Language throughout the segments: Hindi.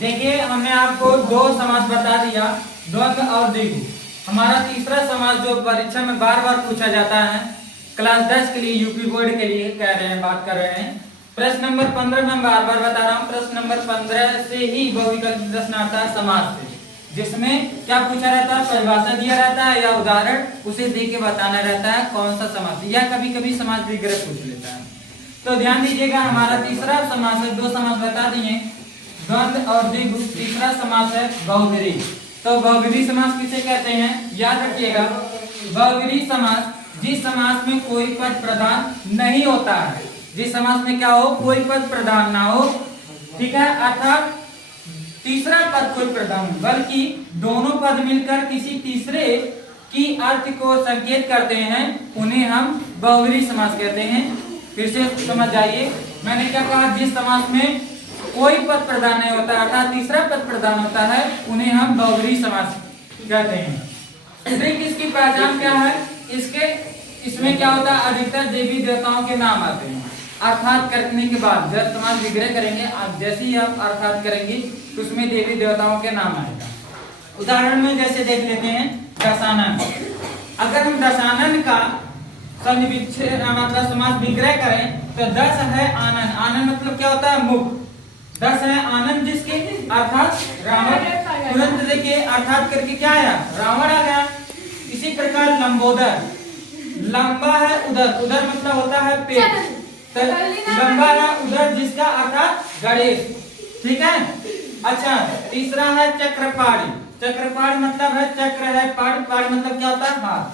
देखिए हमने आपको दो समास बता दिया, द्वंद्व और द्विगु। हमारा तीसरा समास जो परीक्षा में बार बार पूछा जाता है, क्लास 10 के लिए, यूपी बोर्ड के लिए कह रहे हैं, बात कर रहे हैं। प्रश्न नंबर 15 में बार बार बता रहा हूँ, प्रश्न नंबर 15 से ही बहुविकल्पी प्रश्न आता है समास से, जिसमें क्या पूछा रहता है, परिभाषा दिया रहता है या उदाहरण, उसे दे के बताना रहता है कौन सा समास, या कभी कभी समास विग्रह पूछ लेता है। तो ध्यान दीजिएगा, हमारा तीसरा समास है, दो समास बता दिए, द्वंद्व और द्विगु। तीसरा समास है बहुव्रीहि। तो बहुव्रीहि समास किसे कहते हैं, याद रखिएगा, बहुव्रीहि समास जिस समास में कोई पद प्रधान नहीं होता है, जिस समास में क्या हो, कोई पद प्रधान ना हो, ठीक है, अर्थात तीसरा पद कोई प्रधान हो, बल्कि दोनों पद मिलकर किसी तीसरे की अर्थ को संकेत करते हैं, उन्हें हम बहुव्रीहि समास कहते हैं। फिर से समझ जाइए, मैंने क्या कहा, जिस समास में कोई पद प्रधान नहीं होता अर्थात तीसरा पद प्रधान होता है, उन्हें हम बहुव्रीहि समास कहते हैं। इसमें किसकी पहचान क्या है, इसमें क्या होता है, अधिकतर देवी देवताओं के नाम आते हैं। अर्थात करने के बाद जब समास विग्रह करेंगे, आप जैसे ही आप अर्थात करेंगे तो उसमें देवी देवताओं के नाम आएगा। उदाहरण में जैसे देख लेते हैं, दशानन। अगर हम दशानन का मतलब समास विग्रह करें तो दस है आनन, आनन मतलब क्या होता है, मुख। दस है आनंद जिसके, अर्थात रावण। तुरंत देखिए अर्थात करके क्या आया, रावण आ गया। इसी प्रकार लंबोदर, लंबा है उदर, उदर मतलब होता है पेट, तो लंबा है उदर जिसका अर्थात गणेश, ठीक है। अच्छा, तीसरा है चक्रपाणि। चक्रपाणि मतलब है चक्र है, पाणि, पाणि मतलब क्या होता है, हाथ।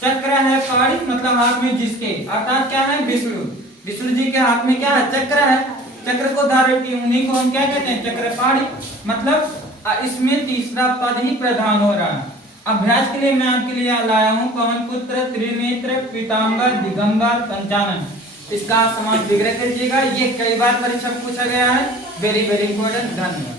चक्र है, पाणि मतलब हाथ में जिसके, अर्थात क्या है, विष्णु। विष्णु जी के हाथ में क्या है, चक्र है, चक्र को धारण की, उन्हीं को हम क्या कहते हैं, चक्रपाणि। मतलब इसमें तीसरा पद ही प्रधान हो रहा है। अभ्यास के लिए मैं आपके लिए लाया हूँ पवन पुत्र, त्रिनेत्र, पीताम्बर, दिगंबर, पंचानन। इसका समास विग्रह कीजिएगा, ये कई बार परीक्षा में पूछा गया है। Very very important. धन्यवाद।